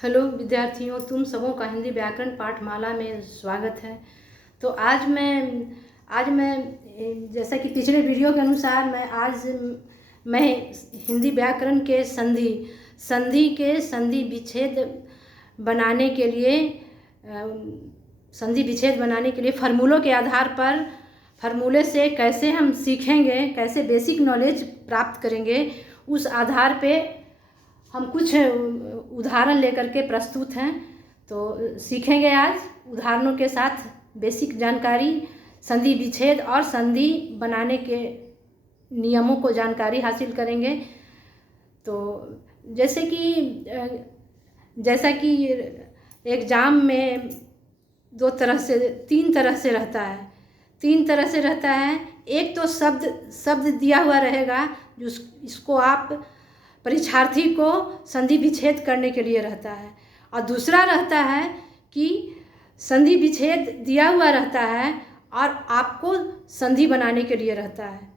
Hello विद्यार्थियों, तुम सबों का हिंदी व्याकरण पाठमाला में स्वागत है। तो आज मैं जैसा कि पिछले वीडियो के अनुसार मैं हिंदी व्याकरण के संधि विच्छेद बनाने के लिए फार्मूलों के आधार पर फार्मूले से कैसे हम सीखेंगे, कैसे बेसिक नॉलेज प्राप्त करेंगे, उस आधार पे हम कुछ उदाहरण लेकर के प्रस्तुत हैं। तो सीखेंगे आज उदाहरणों के साथ बेसिक जानकारी, संधि विच्छेद और संधि बनाने के नियमों को जानकारी हासिल करेंगे। तो जैसा कि एग्ज़ाम में तीन तरह से रहता है। एक तो शब्द दिया हुआ रहेगा, जो इसको आप परीक्षार्थी को संधि विच्छेद करने के लिए रहता है, और दूसरा रहता है कि संधि विच्छेद दिया हुआ रहता है और आपको संधि बनाने के लिए रहता है,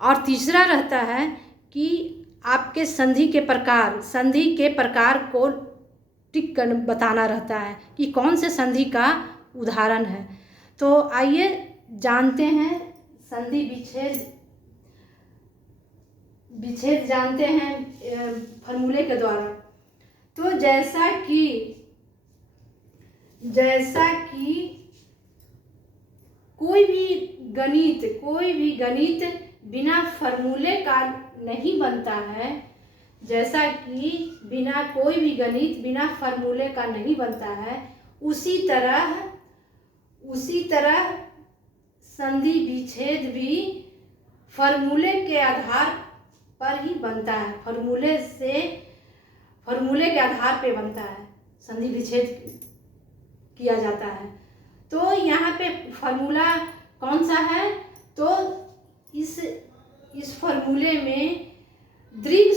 और तीसरा रहता है कि आपके संधि के प्रकार को टिक कर बताना रहता है कि कौन से संधि का उदाहरण है। तो आइए जानते हैं संधि विच्छेद जानते हैं फार्मूले के द्वारा। तो जैसा कि कोई भी गणित बिना फार्मूले का नहीं बनता है, बिना फार्मूले का नहीं बनता है, उसी तरह संधि विच्छेद भी फार्मूले के आधार पर ही बनता है। फार्मूले के आधार पे बनता है, संधि विच्छेद किया जाता है। तो यहाँ पे फार्मूला कौन सा है? तो इस फार्मूले में दीर्घ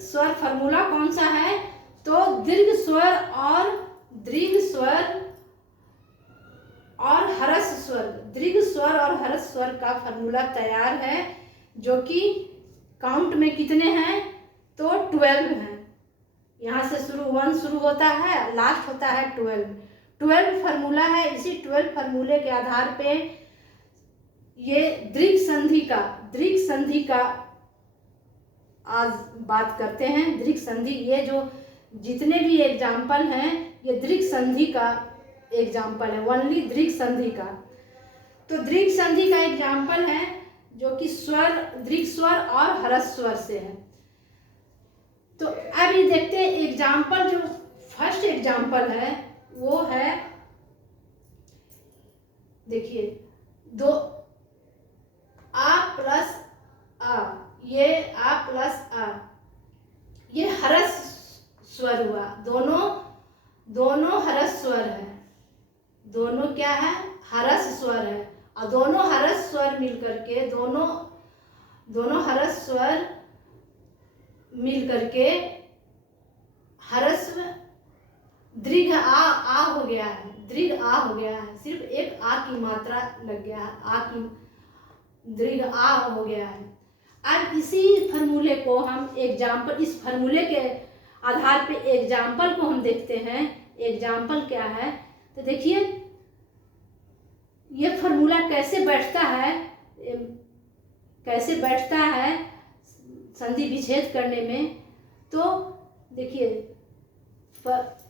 स्वर फार्मूला कौन सा है? तो दीर्घ स्वर और हर्ष स्वर का फार्मूला तैयार है, जो कि काउंट में कितने हैं? तो 12 हैं। यहाँ से 1 शुरू होता है, लास्ट होता है 12 फार्मूला है। इसी 12 फार्मूले के आधार पे ये दीर्घ संधि का आज बात करते हैं। दीर्घ संधि, ये जो जितने भी एग्जाम्पल हैं, ये दीर्घ संधि का एग्जाम्पल है, ओनली दीर्घ संधि का। तो दीर्घ संधि का एग्जाम्पल है जो कि दीर्घ स्वर और हर्ष स्वर से है। तो अब ये देखते हैं एग्जाम्पल, जो फर्स्ट एग्जाम्पल है वो है, देखिए, दो आ प्लस आ, ये आ प्लस आ, ये हर्ष स्वर हुआ। दोनों हर्ष स्वर है, दोनोदोनों हर्ष स्वर है, और दोनों हर्ष स्वर मिलकर के हर्ष दीर्घ आ हो गया है। सिर्फ एक आ की मात्रा लग गया है, दीर्घ आ हो गया है। अब इसी फार्मूले को हम इस फार्मूले के आधार पे एग्जाम्पल को हम देखते हैं। एग्जाम्पल क्या है? तो देखिए, ये फार्मूला कैसे बैठता है संधि विच्छेद करने में। तो देखिए,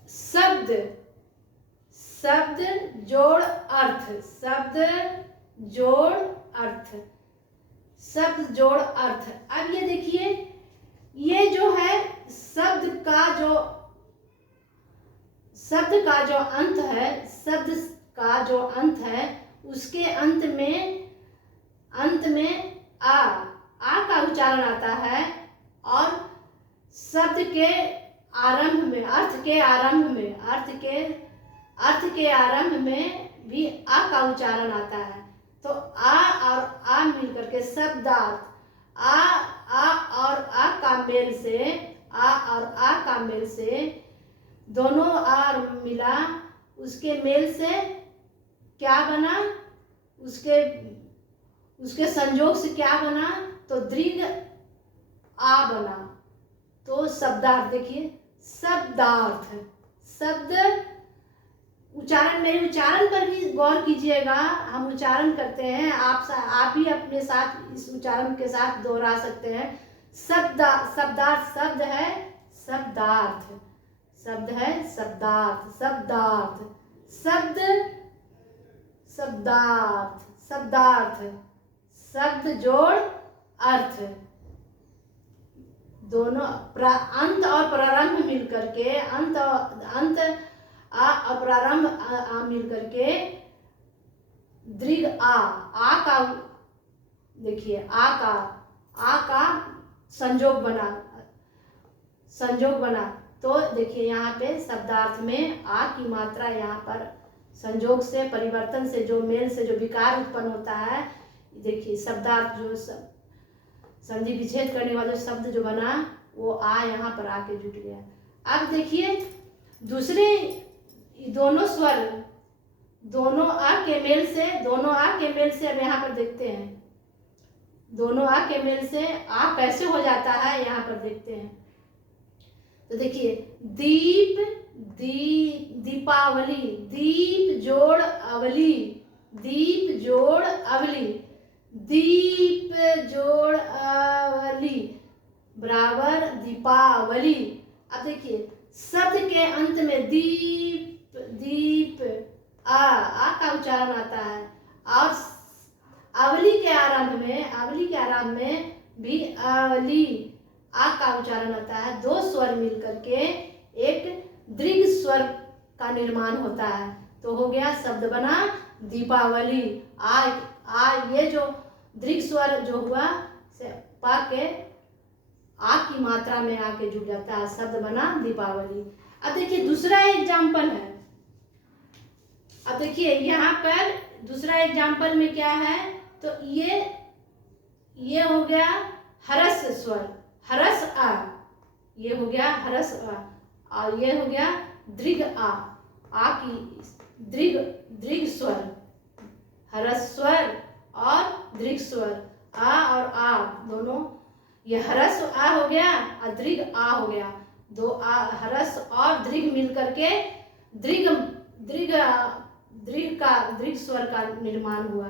शब्द जोड़ अर्थ। अब ये देखिए, ये जो है शब्द का जो अंत है, उसके अंत में आ का उच्चारण आता है, और शब्द के आरंभ में, अर्थ के आरंभ में भी आ का उच्चारण आता है। तो आ और आ मिलकर के शब्दार्थ, आ और आ का मेल से दोनों आ मिला, उसके मेल से क्या बना? उसके संयोग से क्या बना? तो दीर्घ आ बना। तो शब्दार्थ देखिए, शब्दार्थ। शब्द उच्चारण, मेरे उच्चारण पर भी गौर कीजिएगा। हम उच्चारण करते हैं, आप भी अपने साथ इस उच्चारण के साथ दोहरा सकते हैं। शब्दार्थ, शब्द है शब्दार्थ, शब्द है शब्दार्थ, शब्दार्थ, शब्द शब्दार्थ, शब्दार्थ, शब्द जोड़ अर्थ, दोनों अंत और प्रारंभ मिलकर के, अंत और प्रारंभ मिलकर के दीर्घ आ का, देखिए आ का संयोग बना। तो देखिए यहाँ पे शब्दार्थ में आ की मात्रा यहाँ पर संयोग से, परिवर्तन से, जो मेल से जो विकार उत्पन्न होता है, देखिए शब्दार्थ जो संधि विच्छेद करने वाला शब्द जो बना वो आ यहाँ पर आके जुट गया। अब देखिए दूसरे दोनों स्वर, दोनों आ के मेल से अब यहाँ पर देखते हैं, दोनों आ के मेल से आ कैसे हो जाता है यहाँ पर देखते हैं। तो देखिए दीप, दीपावली, दीप जोड़ अवली, दीप जोड़ अवली, दीप जोड़ अवली बराबर दीपावली। अब देखिए शब्द के अंत में दीप आ का उच्चारण आता है, और अवली के आरंभ में भी अवली आ का उच्चारण आता है। दो स्वर मिलकर के एक दीर्घ स्वर का निर्माण होता है, तो हो गया शब्द बना दीपावली। ये जो दीर्घ स्वर जो हुआ से पा के आ की मात्रा में आके जुड़ जाता है, शब्द बना दीपावली। अब देखिए दूसरा एग्जाम्पल है। अब देखिए यहाँ पर दूसरा एग्जाम्पल में क्या है, तो ये हो गया हरस स्वर, हरस आ, ये हो गया हरस आ, और ये हो गया दीर्घ आ की दीर्घ स्वर, हरस स्वर और दीर्घ स्वर, आ और आ दोनों, ये हरस आ हो गया और दीर्घ आ हो गया। दो आ, हरस और दीर्घ मिल करके दीर्घ स्वर का निर्माण हुआ,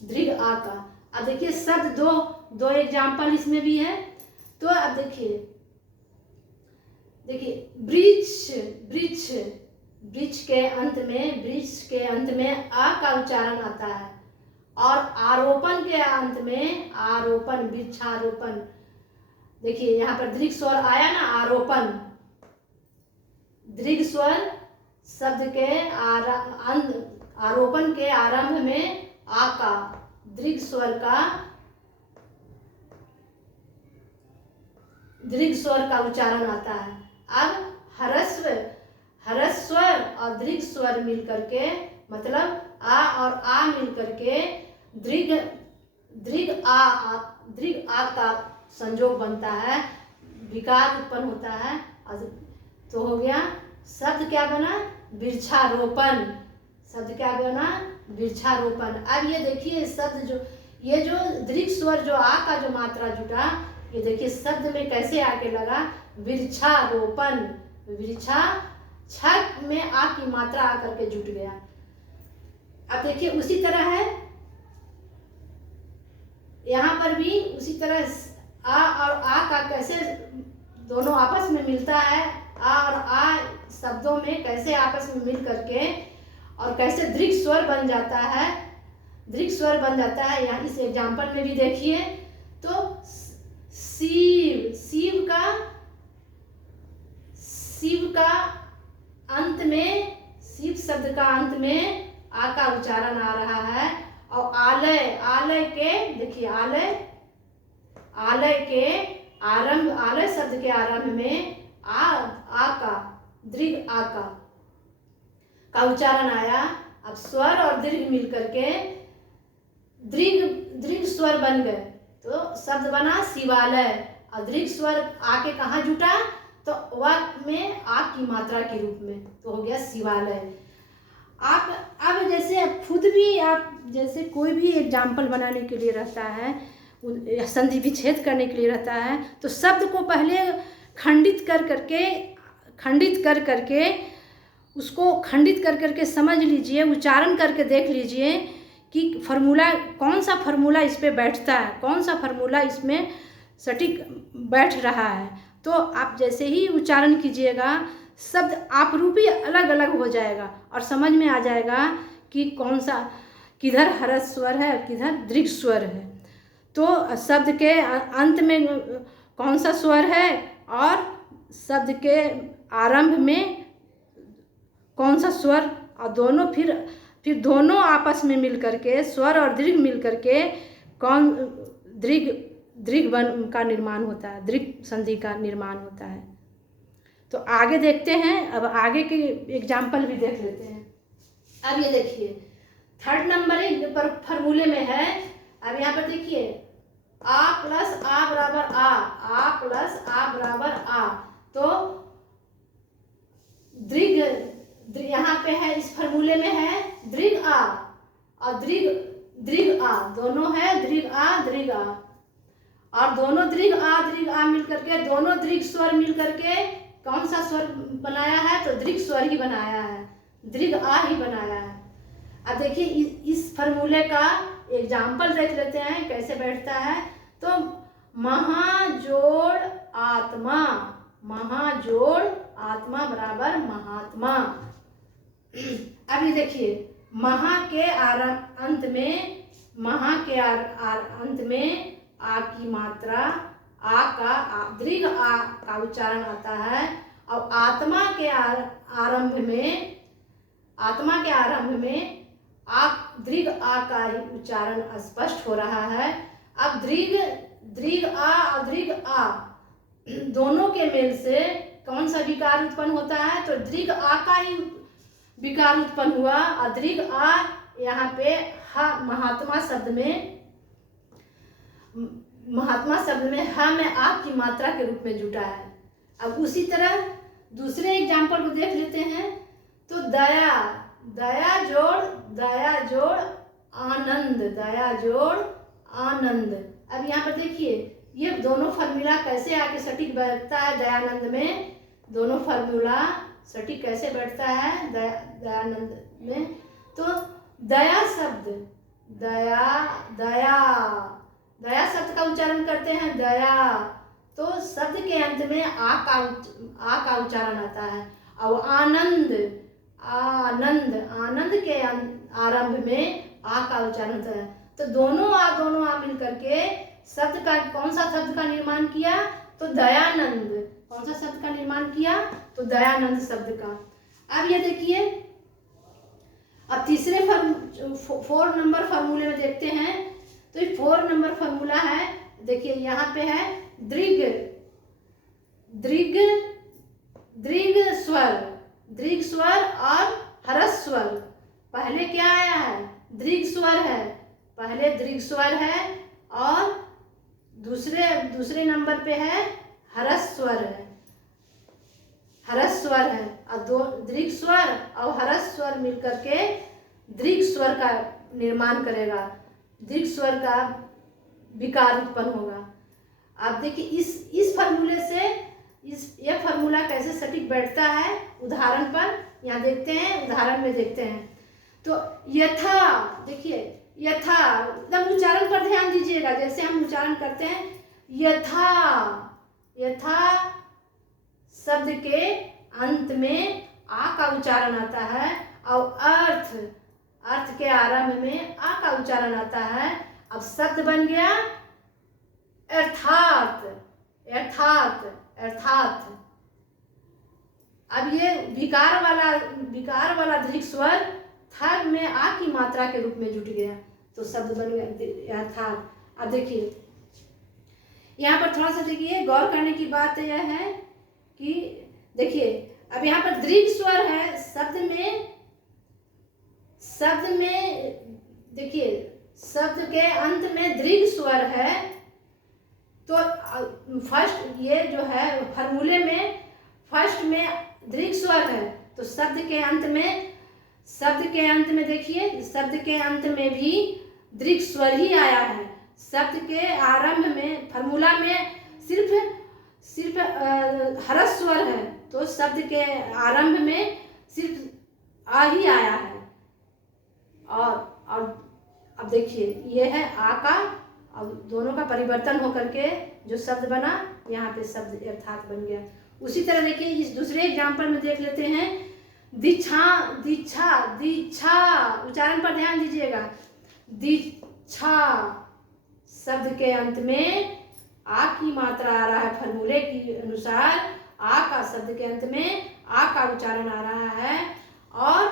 दीर्घ आ का। अब देखिए शब्द दो एग्जाम्पल इसमें भी है। तो अब देखिए वृक्ष के अंत में आ का उच्चारण आता है, और आरोपण के अंत में आरोपण, वृक्षारोपण। देखिए यहाँ पर दीर्घ स्वर आया ना, आरोपण, दीर्घ स्वर शब्द के आरोपण के आरंभ में आ का, दीर्घ स्वर का उच्चारण आता है। अब हरस स्वर और दीर्घ स्वर मिल करके, मतलब आ और आ मिल करके दीर्घ आ का संयोग बनता है, विकार उत्पन्न होता है। तो हो गया शब्द क्या बना, वृक्षारोपण, शब्द क्या बना, वृक्षारोपण। अब ये देखिए शब्द ये जो दीर्घ स्वर जो आ का जो मात्रा जुटा, ये देखिए शब्द में कैसे आके लगा, वृक्षारोपण, वृक्षा छक में आ की मात्रा आकर के जुट गया। अब देखिए उसी तरह है यहाँ पर भी, उसी तरह आ और आ का कैसे दोनों आपस में मिलता है, आ और आ शब्दों में कैसे आपस में मिल करके और कैसे दीर्घ स्वर बन जाता है, यहाँ इस एग्जाम्पल में भी देखिए। तो शिव का अंत में, शिव शब्द का अंत में आ का उच्चारण आ रहा है, और आलय के, देखिए आलय के आरंभ, आलय शब्द के आरंभ में आ का, दीर्घ आ का उच्चारण आया। अब स्वर और दीर्घ मिलकर के दीर्घ स्वर बन गए, तो शब्द बना शिवालय, और दीर्घ स्वर आके कहाँ जुटा, तो वाक्य में आ की मात्रा के रूप में, तो हो गया शिवालय। आप अब जैसे खुद भी आप जैसे कोई भी एग्जाम्पल बनाने के लिए रहता है, संधि विच्छेद करने के लिए रहता है, तो शब्द को पहले खंडित कर करके खंडित कर करके उसको खंडित कर करके समझ लीजिए, उच्चारण करके देख लीजिए कि फार्मूला कौन सा फार्मूला इस पे बैठता है, कौन सा फार्मूला इसमें सटीक बैठ रहा है। तो आप जैसे ही उच्चारण कीजिएगा शब्द आपरूपी अलग अलग हो जाएगा और समझ में आ जाएगा कि कौन सा किधर ह्रस्व स्वर है किधर दीर्घ स्वर है। तो शब्द के अंत में कौन सा स्वर है और शब्द के आरंभ में कौन सा स्वर, और दोनों फिर दोनों आपस में मिल करके स्वर और दीर्घ मिल करके कौन दीर्घ वन का निर्माण होता है, दीर्घ संधि का निर्माण होता है। तो आगे देखते हैं, अब आगे के एग्जाम्पल भी देख लेते हैं। अब ये देखिए 3rd नंबर पर फार्मूले में है। अब यहाँ पर देखिए आ प्लस आ बराबर आ प्लस आ बराबर आ। तो दीर्घ यहाँ पे है, इस फार्मूले में है दीर्घ आ और दीर्घ आ, दोनों है दीर्घ आ और दोनों दीर्घ आ मिल करके दोनों दीर्घ स्वर मिल करके कौन सा स्वर बनाया है, तो दीर्घ स्वर ही बनाया है, दीर्घ आ ही बनाया है। अब देखिए इस फार्मूले का एग्जाम्पल देख लेते हैं कैसे बैठता है। तो महाजोड़ आत्मा बराबर महात्मा। अब ये देखिए महा के अंत में आ की मात्रा दीर्घ आ का उच्चारण आता है और आत्मा के आरंभ में दीर्घ आ का ही उच्चारण स्पष्ट हो रहा है। अब दीर्घ आ और दीर्घ आ दोनों के मेल से कौन सा विकार उत्पन्न होता है, तो दीर्घ आ का ही विकार उत्पन्न हुआ और दीर्घ आ यहाँ पे महात्मा शब्द में ह में आ की मात्रा के रूप में जुटा है। अब उसी तरह दूसरे एग्जाम्पल को देख लेते हैं। तो दया जोड़ आनंद। अब यहाँ पर देखिए ये दोनों फार्मूला कैसे आके सटीक बैठता है दयानंद में, दोनों फार्मूला सटीक कैसे बैठता है दयानंद में। तो दया शब्द का उच्चारण करते हैं दया, तो शब्द के अंत में आ का उच्चारण आता है और आनंद के आरंभ में आ का उच्चारण होता है। तो दोनों आ मिल करके शब्द का कौन सा शब्द का निर्माण किया, तो दयानंद। कौन सा शब्द का निर्माण किया, तो दयानंद शब्द का। अब ये देखिए अब तीसरे 4 नंबर फार्मूले में देखते हैं। तो ये 4 नंबर फार्मूला है, देखिए यहाँ पे है दीर्घ स्वर और ह्रस्व स्वर। पहले क्या आया है, दीर्घ स्वर है, पहले दीर्घ स्वर है और दूसरे नंबर पे है ह्रस्व स्वर है और दो दीर्घ स्वर और ह्रस्व स्वर मिलकर के दीर्घ स्वर का निर्माण करेगा, दीर्घ स्वर का विकार उत्पन्न होगा। आप देखिए इस फार्मूले से यह फार्मूला कैसे सटीक बैठता है उदाहरण पर यहाँ देखते हैं, उदाहरण में देखते हैं। तो यथा, देखिए यथा एकदम उच्चारण पर ध्यान दीजिएगा, जैसे हम उच्चारण करते हैं यथा शब्द के अंत में आ का उच्चारण आता है और अर्थ के आरंभ में आ का उच्चारण आता है। अब शब्द बन गया अर्थात। अब ये विकार वाला दीर्घ स्वर थर्ड में आ की मात्रा के रूप में जुट गया, तो शब्द बन गया अर्थात। अब देखिए यहाँ पर थोड़ा सा देखिए गौर करने की बात यह है कि देखिए अब यहाँ पर दीर्घ स्वर है शब्द में देखिए शब्द के अंत में दीर्घ स्वर है। तो फर्स्ट ये जो है फार्मूले में फर्स्ट में दीर्घ स्वर है, तो शब्द के अंत में देखिए शब्द के अंत में भी दीर्घ स्वर ही आया है। शब्द के आरंभ में फार्मूला में सिर्फ सिर्फ ह्रस्व स्वर है तो शब्द के आरंभ में सिर्फ आ ही आया है। और अब देखिए ये है आ का, अब दोनों का परिवर्तन होकर के जो शब्द बना यहाँ पे शब्द अर्थात बन गया। उसी तरह देखिए इस दूसरे एग्जाम्पल में देख लेते हैं। दीक्षा दीक्षा दीक्षा, उच्चारण पर ध्यान दीजिएगा। दीक्षा शब्द के अंत में आ की मात्रा आ रहा है, फॉर्मूले के अनुसार आ का शब्द के अंत में आ का उच्चारण आ रहा है, और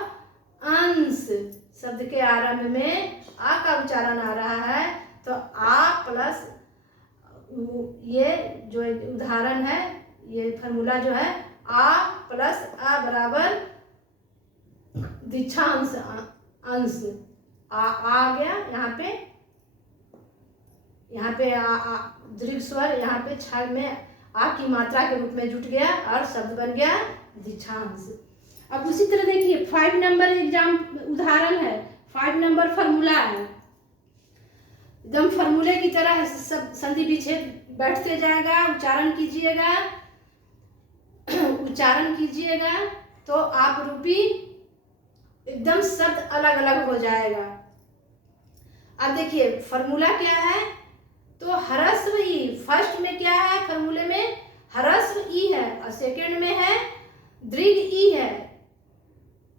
अंश शब्द के आरंभ में आ का उच्चारण आ रहा है। तो आ प्लस ये जो उदाहरण है, ये फॉर्मूला जो है आ प्लस आ बराबर दीक्षांश अंश। आ गया यहाँ पे आ दीर्घ स्वर यहाँ पे छ में आ की मात्रा के रूप में जुट गया और शब्द बन गया दीक्षांश। अब उसी तरह देखिए 5 नंबर एग्जाम उदाहरण है, 5 नंबर फॉर्मूला है। एकदम फॉर्मूले की तरह सब संधि विच्छेद बैठते जाएगा, उच्चारण कीजिएगा तो आप रूपी एकदम शब्द अलग अलग हो जाएगा। अब देखिए फॉर्मूला क्या है, तो ह्रस्व ई, फर्स्ट में क्या है फॉर्मूले में ह्रस्व ई है और सेकंड में है दीर्घ ई है।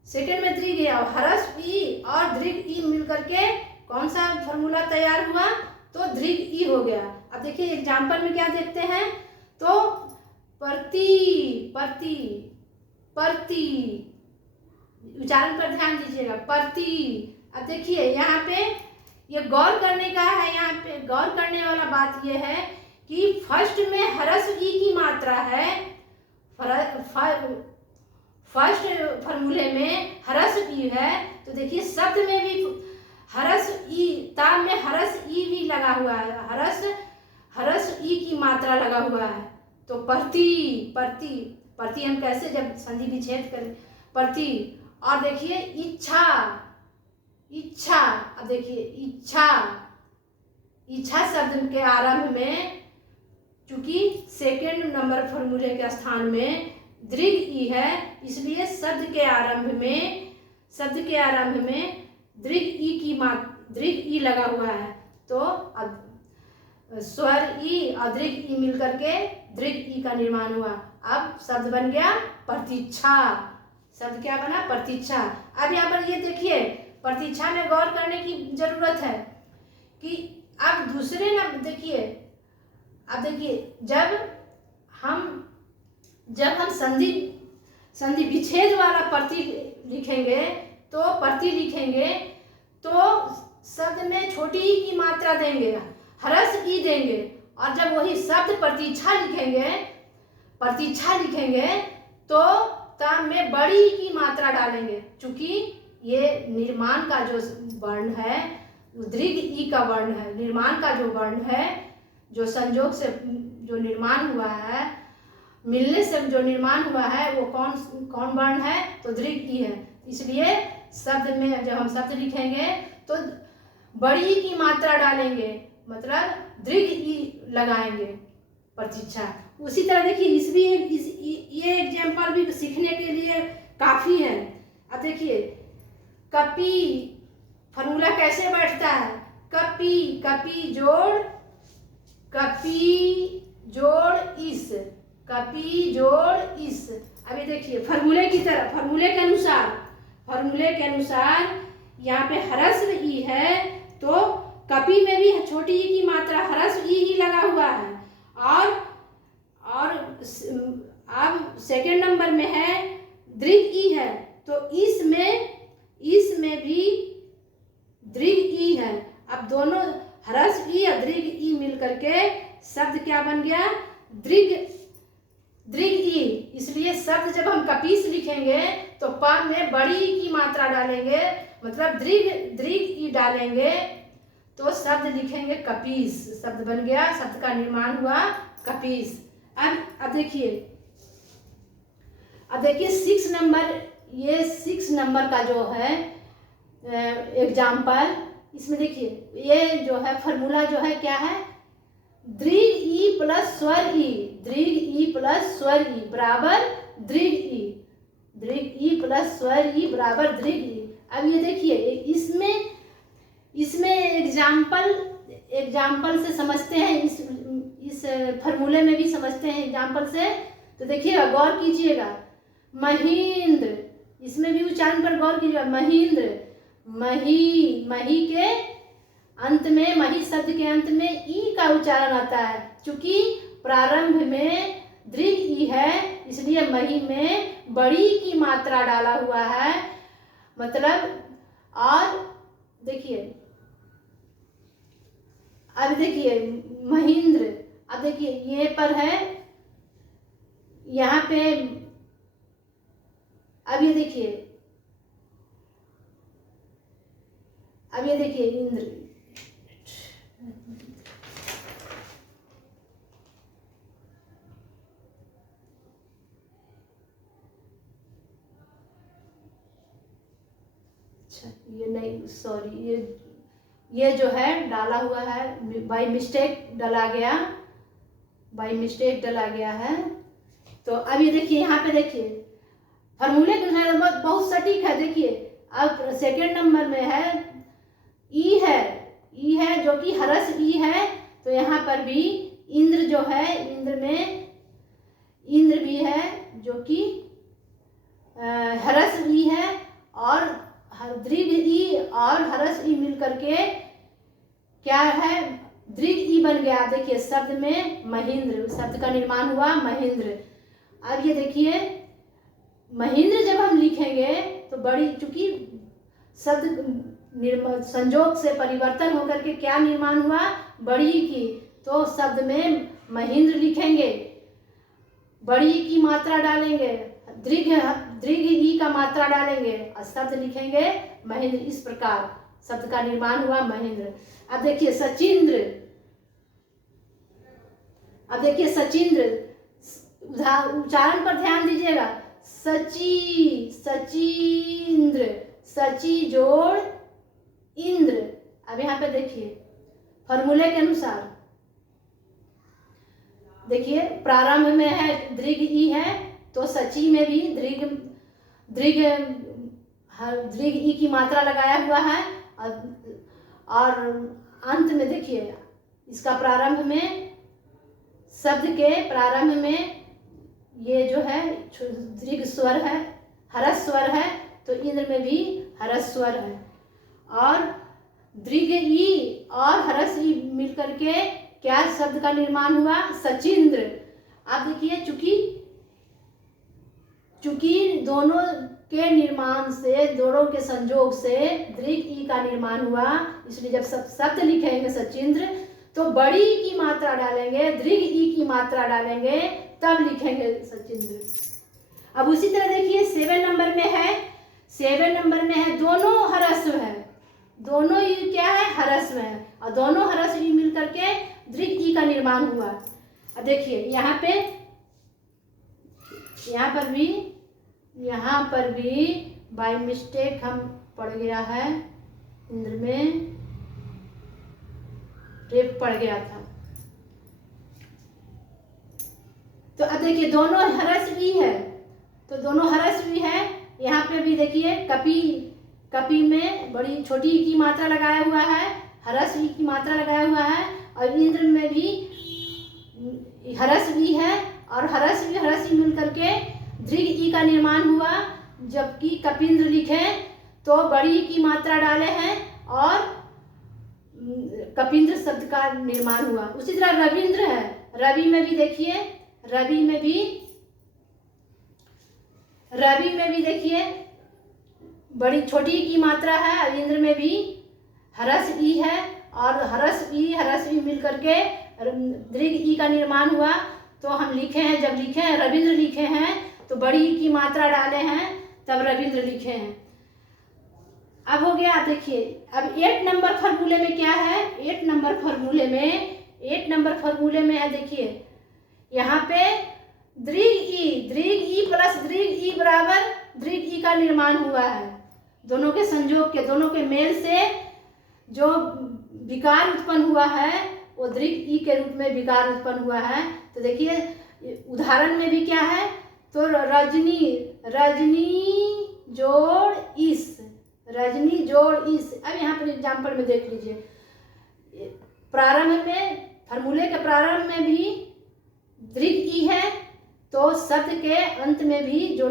सेकंड में दीर्घ है और ह्रस्व ई और दीर्घ ई मिलकर के कौन सा फॉर्मूला तैयार हुआ, तो दीर्घ ई हो गया। अब देखिए एग्जाम्पल में क्या देखते हैं, तो प्रति प्रति प्रति, उच्चारण पर ध्यान दीजिएगा, प्रति। अब देखिए यहाँ पे ये गौर करने का है, यहाँ पे गौर करने वाला बात ये है कि फर्स्ट में ह्रस्व ई की मात्रा है, फर्स्ट फॉर्मूले में ह्रस्व ई है, तो देखिए शब्द में भी ह्रस्व ई, ताम में ह्रस्व ई भी लगा हुआ है, ह्रस्व ई की मात्रा लगा हुआ है। तो प्रति प्रति प्रति हम कैसे जब संधि विच्छेद करें, प्रति। और देखिए इच्छा इच्छा, अब देखिए इच्छा, इच्छा शब्द के आरंभ में चूंकि सेकेंड नंबर फॉर्मूले के स्थान में दीर्घ ई है, इसलिए शब्द के आरंभ में दीर्घ ई लगा हुआ है। तो अब स्वर ई और दीर्घ ई मिलकर के दीर्घ ई का निर्माण हुआ। अब शब्द बन गया प्रतीक्षा, शब्द क्या बना, प्रतीक्षा। अब यहाँ पर ये देखिए प्रतीक्षा में गौर करने की जरूरत है कि अब दूसरे न देखिए, अब देखिए जब हम संधि विच्छेद वाला प्रति लिखेंगे तो शब्द में छोटी ई की मात्रा देंगे, ह्रस्व ई देंगे, और जब वही शब्द प्रतीक्षा लिखेंगे तो ताम में बड़ी ई की मात्रा डालेंगे। चूंकि ये निर्माण का जो वर्ण है दीर्घ ई का वर्ण है, निर्माण का जो वर्ण है, जो संयोग से जो निर्माण हुआ है, मिलने से जो निर्माण हुआ है, वो कौन वर्ण है, तो दीर्घ ई है। इसलिए शब्द में जब हम शब्द लिखेंगे तो बड़ी ई की मात्रा डालेंगे, मतलब दीर्घ ई लगाएंगे, प्रतीक्षा। उसी तरह देखिए ये एग्जाम्पल भी सीखने के लिए काफ़ी है। अब देखिए कपी फॉर्मूला कैसे बैठता है, कपी जोड़ इस। अभी देखिए फॉर्मूले की तरह, फॉर्मूले के अनुसार यहाँ पे ह्रस्व ई है, तो कपी में भी छोटी ई की मात्रा ह्रस्व ई ही लगा हुआ है। और अब सेकेंड नंबर में है दीर्घ ई है, तो इसमें भी दीर्घ ई है। अब दोनों ह्रस्व ई और दीर्घ ई मिलकर के शब्द क्या बन गया, दीर्घ ई। इसलिए शब्द जब हम कपीस लिखेंगे तो प में बड़ी ई की मात्रा डालेंगे, मतलब दीर्घ ई डालेंगे, तो शब्द लिखेंगे कपीस, शब्द बन गया, शब्द का निर्माण हुआ कपीस। अब देखिए 6 नंबर, ये 6 नंबर का जो है एग्जाम्पल, इसमें देखिए ये जो है फॉर्मूला जो है क्या है, दीर्घ ई प्लस स्वर ई, दीर्घ ई प्लस स्वर ई बराबर दीर्घ ई, दीर्घ ई प्लस स्वर ई बराबर दीर्घ ई। अब ये देखिए इसमें एग्जाम्पल से समझते हैं, इस फॉर्मूले में भी समझते हैं एग्जाम्पल से। तो देखिएगा, गौर कीजिएगा, महेंद्र, इसमें भी उच्चारण पर गौर कीजिएगा, महेंद्र, मही के अंत में, मही शब्द के अंत में ई का उच्चारण आता है। चूंकि प्रारंभ में दीर्घ ई है इसलिए मही में बड़ी की मात्रा डाला हुआ है, मतलब। और देखिए, अब देखिए महेंद्र, अब देखिए ये पर है यहाँ पे, अब ये देखिए इंद्र, अच्छा ये नहीं, सॉरी, ये जो है डाला हुआ है, बाय मिस्टेक डाला गया, बाय मिस्टेक डाला गया है। तो अब ये देखिए, यहाँ पे देखिए फॉर्मूले के अनुसार बहुत सटीक है। देखिए अब सेकेंड नंबर में है ई है जो कि हरस ई है। तो यहाँ पर भी इंद्र जो है, इंद्र में इंद्र भी है जो कि हरस ई है, और दीर्घ ई और हरस ई मिल करके क्या है, दीर्घ ई बन गया। देखिए शब्द में महेंद्र, शब्द का निर्माण हुआ महेंद्र। अब ये देखिए महेंद्र जब हम लिखेंगे तो बड़ी, चूंकि शब्द संजोग से परिवर्तन होकर के क्या निर्माण हुआ, बड़ी की, तो शब्द में महेंद्र लिखेंगे, बड़ी की मात्रा डालेंगे, दीर्घ ई का मात्रा डालेंगे और शब्द लिखेंगे महेंद्र। इस प्रकार शब्द का निर्माण हुआ महेंद्र। अब देखिए सचिंद्र, अब देखिए सचिंद्र, उच्चारण पर ध्यान दीजिएगा, सचिंद्र, सची जोड़ इंद्र। अब यहाँ पे देखिए फॉर्मूले के अनुसार, देखिए प्रारंभ में है दीर्घ ई है, तो सची में भी दीर्घ ई की मात्रा लगाया हुआ है, और अंत में देखिए इसका प्रारंभ में, शब्द के प्रारंभ में ये जो है दीर्घ स्वर है, हरस स्वर है, तो इंद्र में भी हरस स्वर है, और दीर्घ ई और हरस ई मिलकर के क्या शब्द का निर्माण हुआ, सचिंद्र। आप देखिए चूंकि दोनों के निर्माण से, दोनों के संयोग से दीर्घ ई का निर्माण हुआ, इसलिए जब शब्द लिखेंगे सचिंद्र तो बड़ी की मात्रा डालेंगे, दीर्घ ई की मात्रा डालेंगे, तब लिखेंगे सचिंद्र। अब उसी तरह देखिए 7 नंबर में है, दोनों हरस्व है, दोनों ई क्या है, हरस्व है, और दोनों हरस्व ई मिल करके दीर्घ ई का निर्माण हुआ। अब देखिए यहाँ पर भी बाय मिस्टेक हम पड़ गया है, इंद्र में रेप पड़ गया था। तो अब देखिए दोनों हरस्व ई है, तो दोनों हरस्व ई है। यहाँ पे भी देखिए कपी में बड़ी छोटी ई की मात्रा लगाया हुआ है, हरस्व ई की मात्रा लगाया हुआ है, और इंद्र में भी हरस्व ई है, और हरस्व ई मिल करके दीर्घ ई का निर्माण हुआ। जबकि कपिंद्र लिखे तो बड़ी की मात्रा डाले हैं और कपिंद्र शब्द का निर्माण हुआ। उसी तरह रविंद्र है, रवि में भी देखिए, रवि में भी देखिए बड़ी छोटी की मात्रा है, और इंद्र में भी हरस ई है, और हरस ई मिल करके दीर्घ ई का निर्माण हुआ। तो हम लिखे हैं, जब लिखे हैं रविंद्र लिखे हैं तो बड़ी ई की मात्रा डाले हैं, तब रविंद्र लिखे हैं। अब हो गया, देखिए अब 8 नंबर फॉर्मूले में क्या है, 8 नंबर फॉर्मूले में है, देखिए यहाँ पे दीर्घ ई प्लस दीर्घ ई बराबर दीर्घ ई का निर्माण हुआ है। दोनों के संयोग के, दोनों के मेल से जो विकार उत्पन्न हुआ है वो दीर्घ ई के रूप में विकार उत्पन्न हुआ है। तो देखिए उदाहरण में भी क्या है, तो रजनी, रजनी जोड़ इस, रजनी जोड़ इस। अब यहाँ पर एग्जाम्पल में देख लीजिए, प्रारंभ में, फॉर्मूले के प्रारंभ में भी दीर्घ ई है, तो शब्द के अंत में भी जो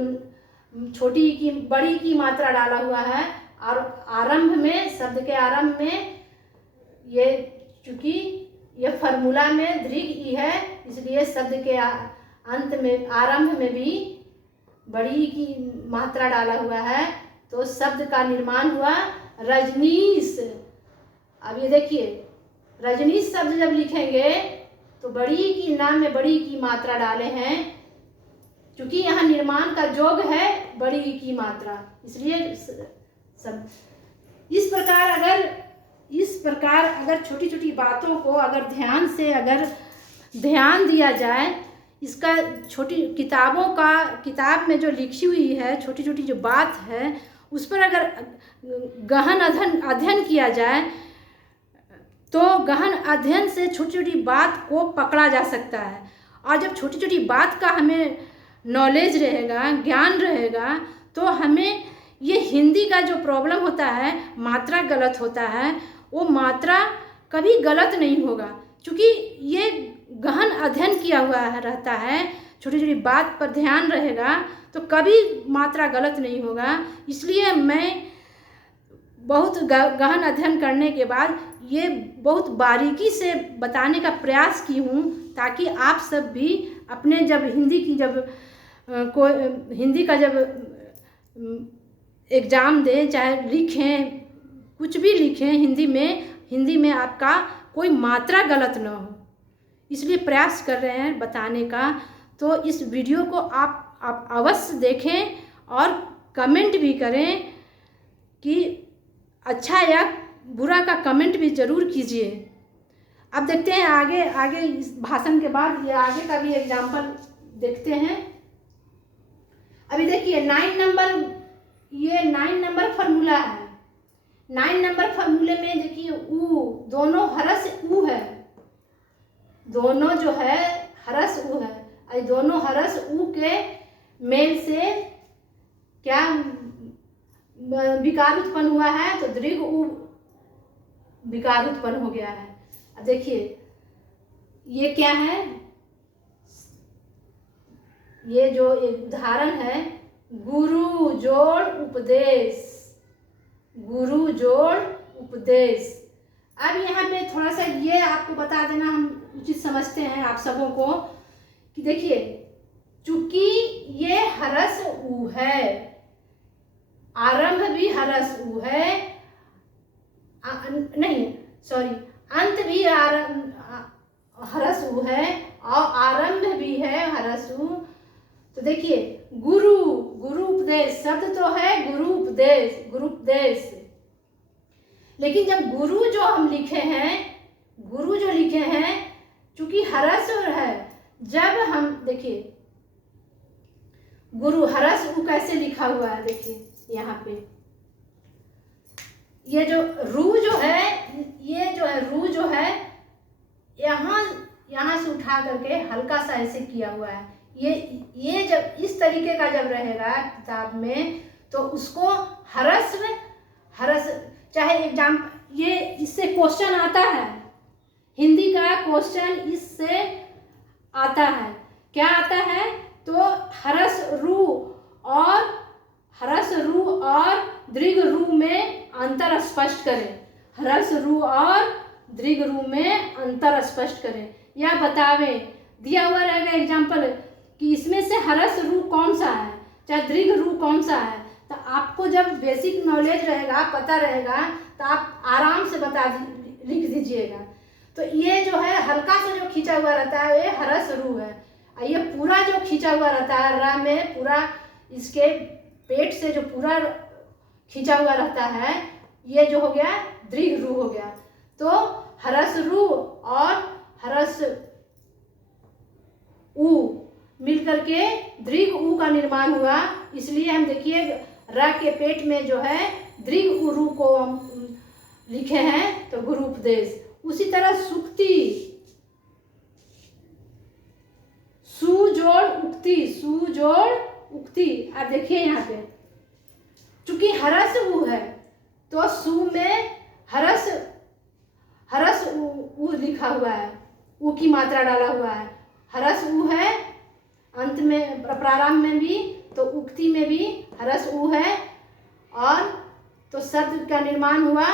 छोटी की बड़ी की मात्रा डाला हुआ है, और आरंभ में, शब्द के आरंभ में ये चूंकि ये फॉर्मूला में दीर्घ ई है, इसलिए शब्द के अंत में, आरंभ में भी बड़ी की मात्रा डाला हुआ है, तो शब्द का निर्माण हुआ रजनीश। अब ये देखिए रजनीश शब्द जब लिखेंगे तो बड़ी की नाम में बड़ी की मात्रा डाले हैं, क्योंकि यहाँ निर्माण का योग है बड़ी की मात्रा, इसलिए सब इस प्रकार अगर छोटी छोटी बातों को अगर ध्यान से अगर ध्यान दिया जाए, इसका छोटी किताब में जो लिखी हुई है छोटी छोटी जो बात है उस पर अगर गहन अध्ययन किया जाए, तो गहन अध्ययन से छोटी छोटी बात को पकड़ा जा सकता है। और जब छोटी छोटी बात का हमें नॉलेज रहेगा, ज्ञान रहेगा, तो हमें ये हिंदी का जो प्रॉब्लम होता है, मात्रा गलत होता है, वो मात्रा कभी गलत नहीं होगा, क्योंकि ये गहन अध्ययन किया हुआ रहता है। छोटी छोटी बात पर ध्यान रहेगा तो कभी मात्रा गलत नहीं होगा। इसलिए मैं बहुत गहन अध्ययन करने के बाद ये बहुत बारीकी से बताने का प्रयास की हूँ, ताकि आप सब भी अपने जब हिंदी का जब एग्ज़ाम दें, चाहे लिखें, कुछ भी लिखें हिंदी में आपका कोई मात्रा गलत ना हो, इसलिए प्रयास कर रहे हैं बताने का। तो इस वीडियो को आप अवश्य देखें और कमेंट भी करें कि अच्छा या बुरा का कमेंट भी ज़रूर कीजिए। अब देखते हैं आगे इस भाषण के बाद ये आगे का भी एग्जाम्पल देखते हैं। अभी देखिए 9 नंबर फार्मूला है। 9 नंबर फार्मूले में देखिए ऊ, दोनों हरस ऊ है, दोनों जो है हरस ऊ है, दोनों हरस ऊ के मेल से क्या विकार उत्पन्न हुआ है, तो दीर्घ ऊ विकार उत्पन्न हो गया है। अब देखिए ये क्या है, ये जो एक उदाहरण है, गुरु जोड़ उपदेश, गुरु जोड़ उपदेश। अब यहाँ पे थोड़ा सा ये आपको बता देना हम उचित समझते हैं आप सबों को, कि देखिए चूंकि ये हरस ऊ है, आरंभ भी हरस ऊ है, अंत भी हरस ऊ है और आरंभ भी है हरस ऊ। तो देखिए गुरु उपदेश शब्द तो है गुरु उपदेश, लेकिन जब गुरु जो हम लिखे हैं चूंकि हरस है, जब हम देखिए गुरु हरस ऊ कैसे लिखा हुआ है, देखिए यहाँ पे ये जो रू जो है यहाँ से उठा करके हल्का सा ऐसे किया हुआ है। ये जब इस तरीके का जब रहेगा किताब में, तो उसको हरस चाहे एग्जाम, ये इससे क्वेश्चन आता है, हिंदी का क्वेश्चन इससे आता है। क्या आता है, तो हरस रू और दीर्घ रू में अंतर स्पष्ट करें, हरस रू और दीर्घ रू में अंतर स्पष्ट करें या बतावें। दिया हुआ रहेगा एग्जाम्पल कि इसमें से हरस रू कौन सा है, चाहे दीर्घ रू कौन सा है। तो आपको जब बेसिक नॉलेज रहेगा, पता रहेगा, तो आप आराम से लिख दीजिएगा। तो ये जो है हल्का सा जो खींचा हुआ रहता है ये हरस रू है, और ये पूरा जो खींचा हुआ रहता है रा में, पूरा इसके पेट से जो पूरा खींचा हुआ रहता है, ये जो हो गया दीर्घ रू हो गया। तो हरस रू और हरस ऊ मिलकर के दीर्घ ऊ का निर्माण हुआ। इसलिए हम देखिए र के पेट में जो है दीर्घ ऊ रू को हम लिखे हैं, तो गुरु उपदेश। उसी तरह सुक्ति, सु जोड़ उक्ति, सु जोड़ उक्ति। आप देखिए यहाँ पे चूंकि हरस उ है तो सु में हरस उ लिखा हुआ है, उ की मात्रा डाला हुआ है। हरस उ है अंत में, प्रारंभ में भी, तो उक्ति में भी हरस उ है। और तो शब्द का निर्माण हुआ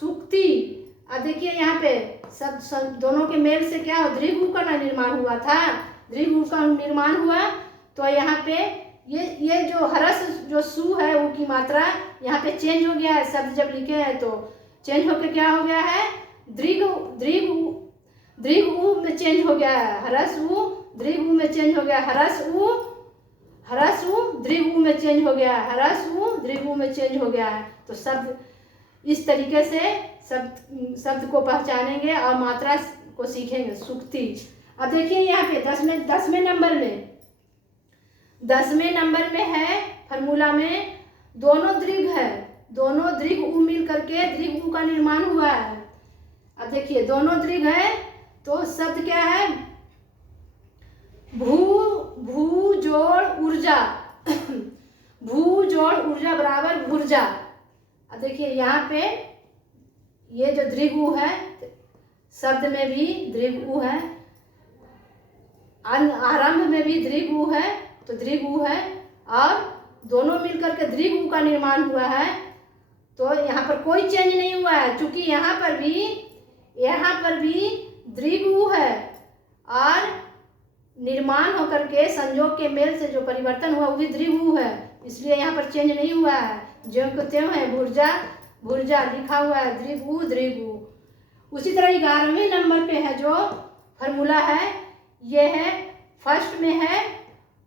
सुक्ति। अब देखिए यहाँ पे शब्द दोनों के मेल से क्या हो, दीर्घ उ का निर्माण हुआ था, दीर्घ उ का निर्माण हुआ। तो यहाँ पे ये जो हरस जो सु है उ की मात्रा यहाँ पे चेंज हो गया है। शब्द जब लिखे हैं तो चेंज होकर क्या हो गया है, दीर्घ उ में चेंज हो गया है। हरस उ दीर्घ उ में चेंज हो गया, हरस उ दीर्घ उ में चेंज हो गया, हरस उ दीर्घ उ में चेंज हो गया है। तो शब्द इस तरीके से शब्द को पहचानेंगे और मात्रा को सीखेंगे, सुक्ति। अब देखिए यहाँ पे 10वें नंबर में है फॉर्मूला में दोनों दीर्घ है, दोनों दीर्घ उ मिल करके दीर्घ उ का निर्माण हुआ है। अब देखिए दोनों दीर्घ है तो शब्द क्या है, भू जोड़ ऊर्जा भू जोड़ ऊर्जा बराबर भुर्जा। अब देखिए यहाँ पे ये जो दीर्घ उ है, शब्द में भी दीर्घ उ है, आरंभ में भी दीर्घ उ है, तो दीर्घ उ है और दोनों मिलकर के दीर्घ उ का निर्माण हुआ है। तो यहाँ पर कोई चेंज नहीं हुआ है, क्योंकि यहाँ पर भी दीर्घ उ है और निर्माण होकर के संयोग के मेल से जो परिवर्तन हुआ वो भी दीर्घ उ है, इसलिए यहाँ पर चेंज नहीं हुआ है। ज्यों को त्यों है, भुर्जा लिखा हुआ है, दीर्घ उ। उसी तरह 11वें नंबर पे है जो फॉर्मूला है, ये है फर्स्ट में है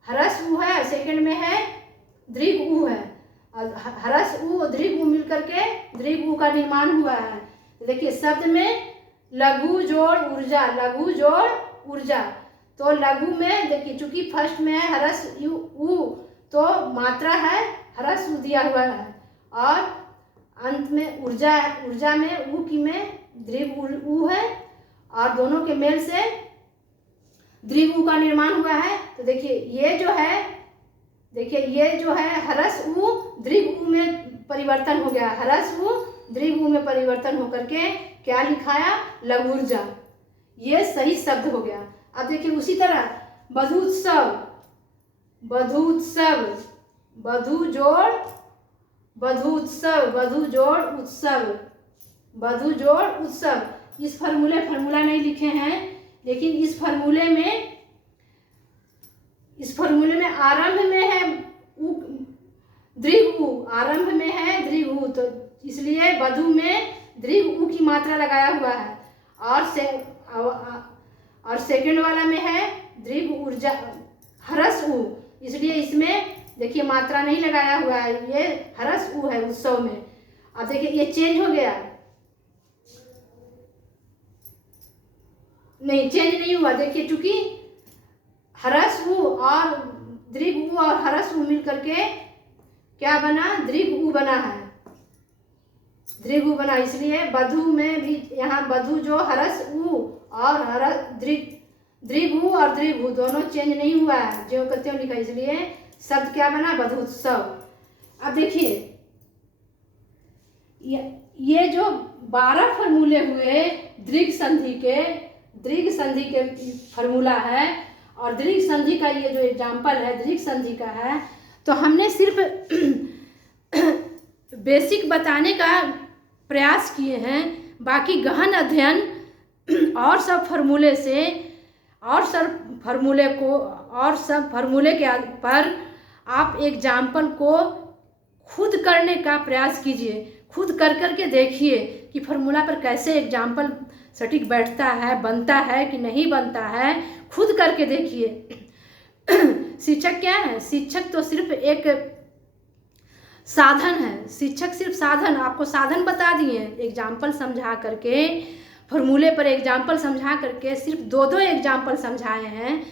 हरस उ है, सेकंड में है दीर्घ उ है। और हरस उ और दीर्घ उ मिलकर के दीर्घ उ का निर्माण हुआ है। देखिए शब्द में लघु जोड़ ऊर्जा, तो लघु में देखिए चूंकि फर्स्ट में है हरस उ, तो मात्रा है हरस उ दिया हुआ है, और अंत में ऊर्जा में उ की में दीर्घ उ है और दोनों के मेल से दीर्घ उ का निर्माण हुआ है। तो देखिए ये जो है हरस उ दीर्घ उ में परिवर्तन हो गया, हरस उ दीर्घ उ में परिवर्तन होकर के क्या लिखाया, लघुर्जा। ये सही शब्द हो गया। अब देखिए उसी तरह बधूत्सव, बधू जोड़ उत्सव। इस फॉर्मूला नहीं लिखे हैं, लेकिन इस फॉर्मूले में आरंभ में है दीर्घ उ, आरंभ में है दीर्घ उ, तो इसलिए बधू में दीर्घ उ की मात्रा लगाया हुआ है। और सेकंड वाला में है दीर्घ ऊर्जा हरस उ, इसलिए इसमें देखिए मात्रा नहीं लगाया हुआ है, ये हरस उ है उत्सव में। अब देखिए ये चेंज हो गया, नहीं चेंज नहीं हुआ। देखिए चूंकि हरस उ और दीर्घ उ और हरस उ मिल करके क्या बना, दीर्घ उ बना है, दीर्घ उ बना। इसलिए बधू में भी यहाँ बधू जो हरस उ और दीर्घ उ और दीर्घ उ दोनों चेंज नहीं हुआ है, ज्यों का त्यों लिखा, इसलिए शब्द क्या बना, बधूत्सव। अब देखिए ये जो 12 फॉर्मूले हुए दीर्घ संधि के फॉर्मूला है, और दीर्घ संधि का ये जो एग्जाम्पल है दीर्घ संधि का है, तो हमने सिर्फ बेसिक बताने का प्रयास किए हैं। बाकी गहन अध्ययन और सब फॉर्मूले के पर आप एग्जाम्पल को खुद करने का प्रयास कीजिए, खुद कर के देखिए कि फॉर्मूला पर कैसे एग्जाम्पल सटीक बैठता है, बनता है कि नहीं बनता है, खुद करके देखिए। शिक्षक क्या है, शिक्षक तो सिर्फ एक साधन है, शिक्षक सिर्फ साधन, आपको साधन बता दिए, एग्जाम्पल समझा करके, फॉर्मूले पर एग्जाम्पल समझा करके सिर्फ 2 एग्जाम्पल समझाए हैं,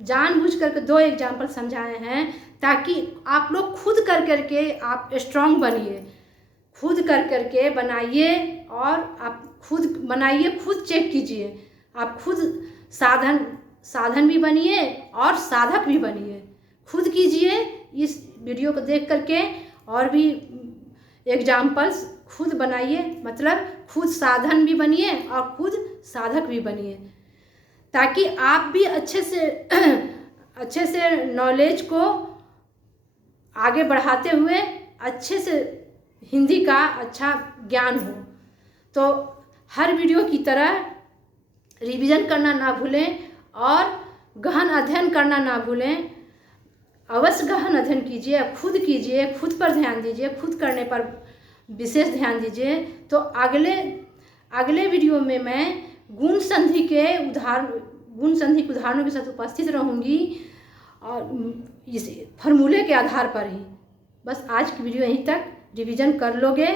जानबूझ करके 2 एग्जाम्पल समझाए हैं, ताकि आप लोग खुद करके आप स्ट्रांग बनिए, खुद करके बनाइए और आप खुद बनाइए, खुद चेक कीजिए, आप खुद साधन भी बनिए और साधक भी बनिए। खुद कीजिए इस वीडियो को देख करके, और भी एग्जाम्पल्स खुद बनाइए, मतलब खुद साधन भी बनिए और खुद साधक भी बनिए, ताकि आप भी अच्छे से नॉलेज को आगे बढ़ाते हुए अच्छे से हिंदी का अच्छा ज्ञान हो। तो हर वीडियो की तरह रिवीजन करना ना भूलें और गहन अध्ययन करना ना भूलें। अवश्य गहन अध्ययन कीजिए, खुद पर ध्यान दीजिए, खुद करने पर विशेष ध्यान दीजिए। तो अगले वीडियो में मैं गुण संधि के उदाहरणों के साथ उपस्थित रहूँगी, और इस फॉर्मूले के आधार पर ही। बस आज की वीडियो यहीं तक। रिवीजन कर लोगे